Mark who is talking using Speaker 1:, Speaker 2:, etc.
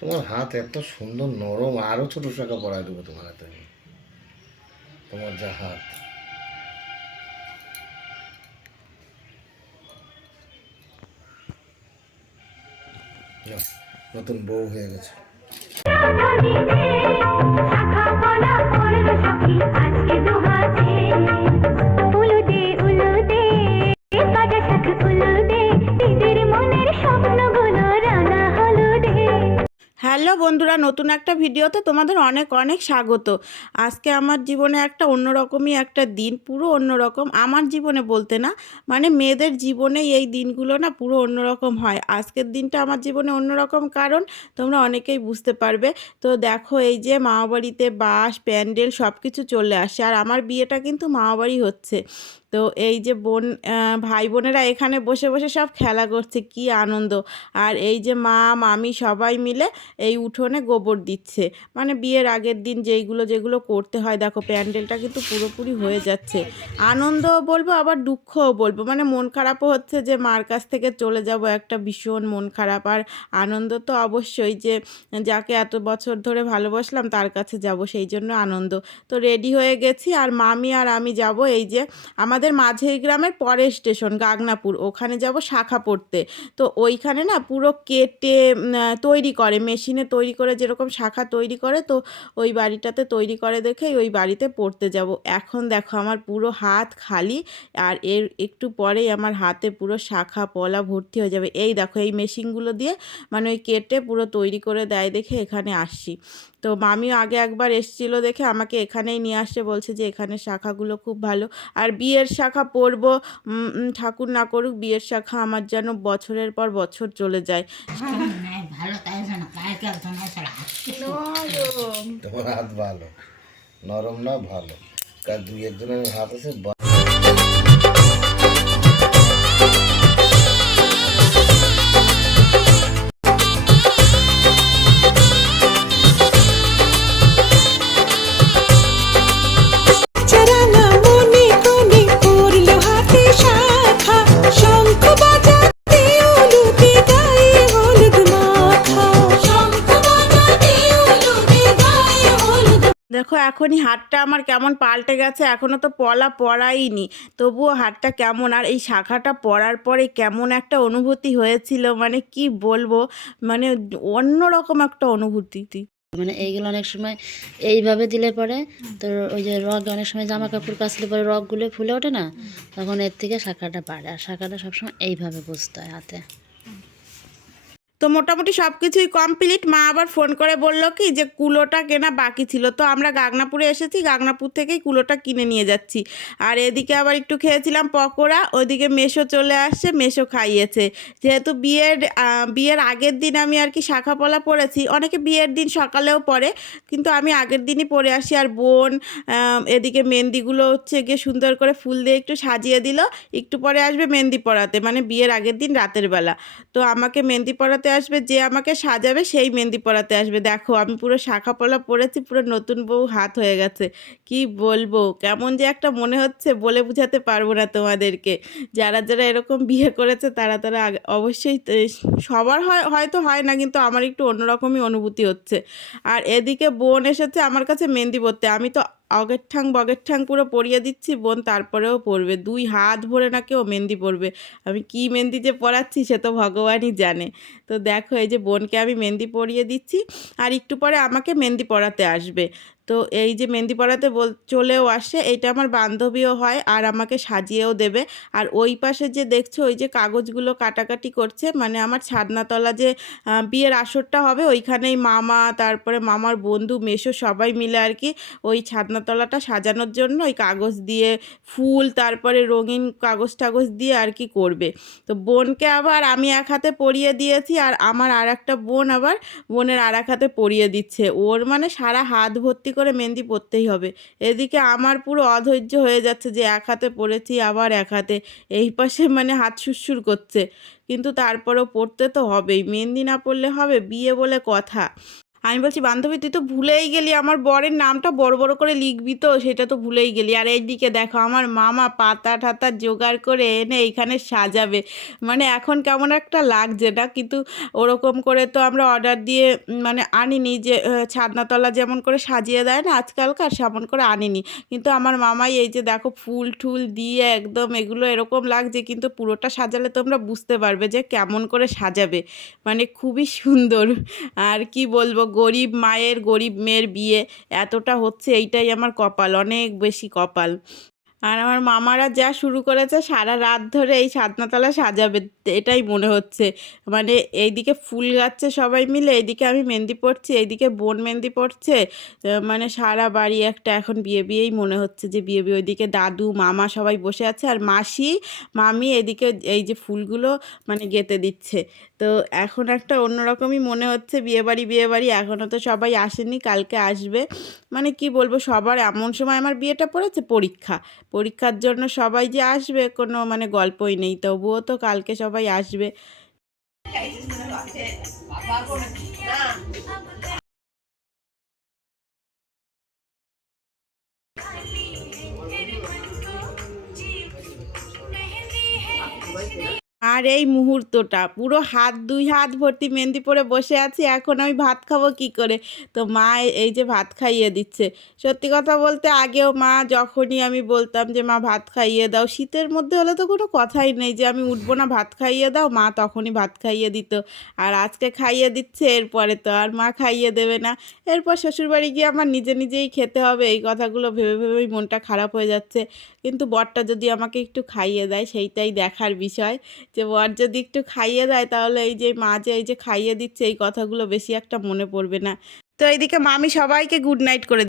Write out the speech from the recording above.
Speaker 1: তোমার হাত এত সুন্দর নরম আরও ছোট শাখা পরাই দেবো তোমার হাতে আমি। তোমার যা হাত নতুন বউ হয়ে গেছে
Speaker 2: বন্ধুরা, নতুন একটা ভিডিওতে তোমাদের অনেক অনেক স্বাগত। আজকে আমার জীবনে একটা অন্যরকমই একটা দিন, পুরো অন্যরকম। আমার জীবনে বলতে না মানে মেয়েদের জীবনে এই দিনগুলো না পুরো অন্যরকম হয়। আজকের দিনটা আমার জীবনে অন্যরকম কারণ, তোমরা অনেকেই বুঝতে পারবে। তো দেখো, এই যে মামাবাড়িতে বাস প্যান্ডেল সব কিছু চলে আসে আর আমার বিয়েটা কিন্তু মামাবাড়ি হচ্ছে। তো এই যে বোন ভাই বোনেরা এখানে বসে বসে সব খেলা করছে, কি আনন্দ। আর এই যে মা, মামি সবাই মিলে এই উঠোনে গোবর দিচ্ছে। মানে বিয়ের আগের দিন যেইগুলো, যেগুলো করতে হয়, দেখো প্যান্ডেলটা কিন্তু পুরোপুরি হয়ে যাচ্ছে। আনন্দও বলব, আবার দুঃখও বলব। মানে মন খারাপও হচ্ছে যে মার কাছ থেকে চলে যাব একটা ভীষণ মন খারাপ। আর আনন্দ তো অবশ্যই যে যাকে এত বছর ধরে ভালোবাসলাম, তার কাছে যাব, সেই জন্য আনন্দ। তো রেডি হয়ে গেছি, আর মামি আর আমি যাব। এই যে আমাদের মাঝের গ্রামের পরের স্টেশন, গাগনাপুর। ওখানে যাব শাখা পড়তে। তো ওইখানে না পুরো কেটে তৈরি করে, মেশিনে তৈরি করে যেরকম শাখা তৈরি করে, তো ওই বাড়িটাতে তৈরি করে দেখেই ওই বাড়িতে পড়তে যাব। এখন দেখো আমার পুরো হাত খালি, আর এর একটু পরেই আমার হাতে পুরো শাখা পলা ভর্তি হয়ে যাবে। এই দেখো এই মেশিনগুলো দিয়ে মানে ওই কেটে পুরো তৈরি করে দেয় দেখে এখানে আসছি। তো মামিও আগে একবার এসছিল দেখে আমাকে এখানেই নিয়ে আসছে বলছে যে এখানে শাখাগুলো খুব ভালো। আর বিয়ের শাখা পরব ঠাকুর না করুক বিয়ের শাখা আমার যেন বছরের পর বছর চলে যায়।
Speaker 1: ভালো নরম না ভালো? কার দুই একজনের হাত আছে
Speaker 2: দেখো, এখনই হাতটা আমার কেমন পাল্টে গেছে এখনও তো পলা পড়াইনি। তবুও হাতটা কেমন? আর এই শাখাটা পরার পরে কেমন একটা অনুভূতি হয়েছিল? মানে কি বলব? মানে অন্যরকম একটা অনুভূতি।
Speaker 3: মানে এইগুলো অনেক সময় এইভাবে দিলে পরে তোর ওই যে রগ, অনেক সময় জামা কাপড় কাচলে পরে রগগুলো ফুলে ওঠে না? তখন এর থেকে শাখাটা বাড়ে আর শাখাটা সবসময় এইভাবে বুঝতে হয় হাতে।
Speaker 2: তো মোটামুটি সব কিছুই কমপ্লিট মা আবার ফোন করে বলল কি যে, কুলোটা কেনা বাকি ছিল। তো আমরা গাগনাপুরে এসেছি, গাগনাপুর থেকেই কুলোটা কিনে নিয়ে যাচ্ছি। আর এদিকে আবার একটু খেয়েছিলাম পকোড়া, ওইদিকে মেশো চলে আসছে মেশো খাইয়েছে। যেহেতু বিয়ের বিয়ের আগের দিন আমি আর কি শাখা পলা পরেছি, অনেকে বিয়ের দিন সকালেও পরে, কিন্তু আমি আগের দিনই পরে আসি। আর বোন এদিকে মেহেন্দিগুলো হচ্ছে গিয়ে সুন্দর করে ফুল দিয়ে একটু সাজিয়ে দিল। একটু পরে আসবে মেহেন্দি পড়াতে মানে বিয়ের আগের দিন রাতের বেলা। তো আমাকে মেহেন্দি পরাতে আসবে, যে আমাকে সাজাবে সেই মেহেন্দি পরাতে আসবে। দেখো, আমি পুরো শাখা পলা পরেছি, পুরো নতুন বউ হাত হয়ে গেছে। কি বলব? কেমন যে একটা মনে হচ্ছে, বলে বোঝাতে পারব না তোমাদেরকে। যারা যারা এরকম বিয়ে করেছে, তারা তারা অবশ্যই সবার হয়, হয়তো হয় না, কিন্তু আমার একটু অন্যরকমই অনুভূতি হচ্ছে। আর এদিকে বোন এসেছে আমার কাছে মেহেন্দি পরতে। আমি তো অগের ঠাং বগের ঠাং পুরো পরিয়ে দিচ্ছি, বোন তারপরেও পরবে। দুই হাত ভরে না কেউ মেহেন্দি পরবে। আমি কি মেহেন্দি যে পরাচ্ছি সে তো ভগবানই জানে। তো দেখো, এই যে বোনকে আমি মেহেন্দি পরিয়ে দিচ্ছি, আর একটু পরে আমাকে মেহেন্দি পরাতে আসবে। তো এই যে মেহেন্দি পরাতে বল, চলেও আসে, এটা আমার বান্ধবীও হয় আর আমাকে সাজিয়েও দেবে। আর ওই পাশে যে দেখছ, ওই যে কাগজগুলো কাটাকাটি করছে মানে আমার ছাদনাতলা যে বিয়ের আসরটা হবে, ওইখানেই মামা, তারপরে মামার বন্ধু মেশো সবাই মিলে আর কি ওই ছাদনাতলাটা সাজানোর জন্য ওই কাগজ দিয়ে ফুল, তারপরে রঙিন কাগজ টাগজ দিয়ে আর কি করবে। তো বোনকে আবার আমি এক হাতে পরিয়ে দিয়েছি আর আমার আর একটা বোন আবার বোনের আর এক হাতে পরিয়ে দিচ্ছে। ওর মানে সারা হাত ভর্তি করে মেহেন্দি পরতেই হবে। এদিকে আমার পুরো অধৈর্য হয়ে যাচ্ছে যে এক হাতে পরেছি, আবার এক হাতে। এই পাশে মানে হাত সুরসুর করছে। কিন্তু তারপরেও পড়তে তো হবেই। মেহেন্দি না পড়লে হবে বিয়ে বলে কথা। আমি বলছি, বান্ধবী, তুই তো ভুলেই গেলি। আমার বরের নামটা বড় বড় করে লিখবি তো, সেটা তো ভুলেই গেলি। আর এইদিকে দেখো, আমার মামা পাতা ঠাতা জোগাড় করে এনে এইখানে সাজাবে। মানে এখন কেমন একটা লাগছে না? কিন্তু ওরকম করে তো আমরা অর্ডার দিয়ে মানে আনিনি যে ছাদনাতলা যেমন করে সাজিয়ে দেয় না আজকালকার, সেমন করে আনিনি। কিন্তু আমার মামাই এই যে দেখো, ফুল টুল দিয়ে একদম এগুলো এরকম লাগছে, কিন্তু পুরোটা সাজালে তোমরা বুঝতে পারবে যে কেমন করে সাজাবে। মানে খুবই সুন্দর। আর কি বলব গরিব মায়ের গরিব মেয়ের বিয়ে এতটা হচ্ছে এইটাই আমার কপাল অনেক বেশি কপাল। আর আমার মামারা যা শুরু করেছে সারা রাত ধরে এই সাতনাতলা সাজাবে, এটাই মনে হচ্ছে। মানে এইদিকে ফুল গাচ্ছে সবাই মিলে, এইদিকে আমি মেহেন্দি পড়ছি এইদিকে বোন মেহেন্দি পড়ছে মানে সারা বাড়ি একটা এখন বিয়ে বিয়েই মনে হচ্ছে যে বিয়ে বিয়ে। ওইদিকে দাদু, মামা সবাই বসে আছে আর মাসি, মামি এদিকে এই যে ফুলগুলো মানে গেঁথে দিচ্ছে। তো এখন একটা অন্যরকমই মনে হচ্ছে বিয়েবাড়ি বিয়েবাড়ি এখনও তো সবাই আসেনি, কালকে আসবে। মানে কি বলব, সবার এমন সময় আমার বিয়েটা পড়েছে, পরীক্ষা। পরীক্ষার জন্য সবাই যে আসবে কোনো মানে গল্পই নেই। তবুও তো কালকে সবাই আসবে। আর এই মুহূর্তটা, পুরো হাত, দুই হাত ভর্তি মেহেন্দি পরে বসে আছি, এখন আমি ভাত খাব কি করে? তো মা এই যে ভাত খাইয়ে দিচ্ছে। সত্যি কথা বলতে আগেও মা যখনই আমি বলতাম যে, মা, ভাত খাইয়ে দাও, শীতের মধ্যে হলে তো কোনো কথাই নেই যে, আমি উঠবো না, ভাত খাইয়ে দাও। মা তখনই ভাত খাইয়ে দিত। আর আজকে খাইয়ে দিচ্ছে, এরপরে তো আর মা খাইয়ে দেবে না। এরপর শ্বশুরবাড়ি গিয়ে আমার নিজে নিজেই খেতে হবে, এই কথাগুলো ভেবে ভেবেই মনটা খারাপ হয়ে যাচ্ছে। কিন্তু বরটা যদি আমাকে একটু খাইয়ে দেয়, সেইটাই দেখার বিষয় যে বর যদি একটু খাইয়ে দেয়, তাহলে এই যে মা যে এই যে খাইয়ে দিচ্ছে, এই কথাগুলো বেশি একটা মনে পড়বে না। তো এইদিকে মামি সবাইকে গুড নাইট করে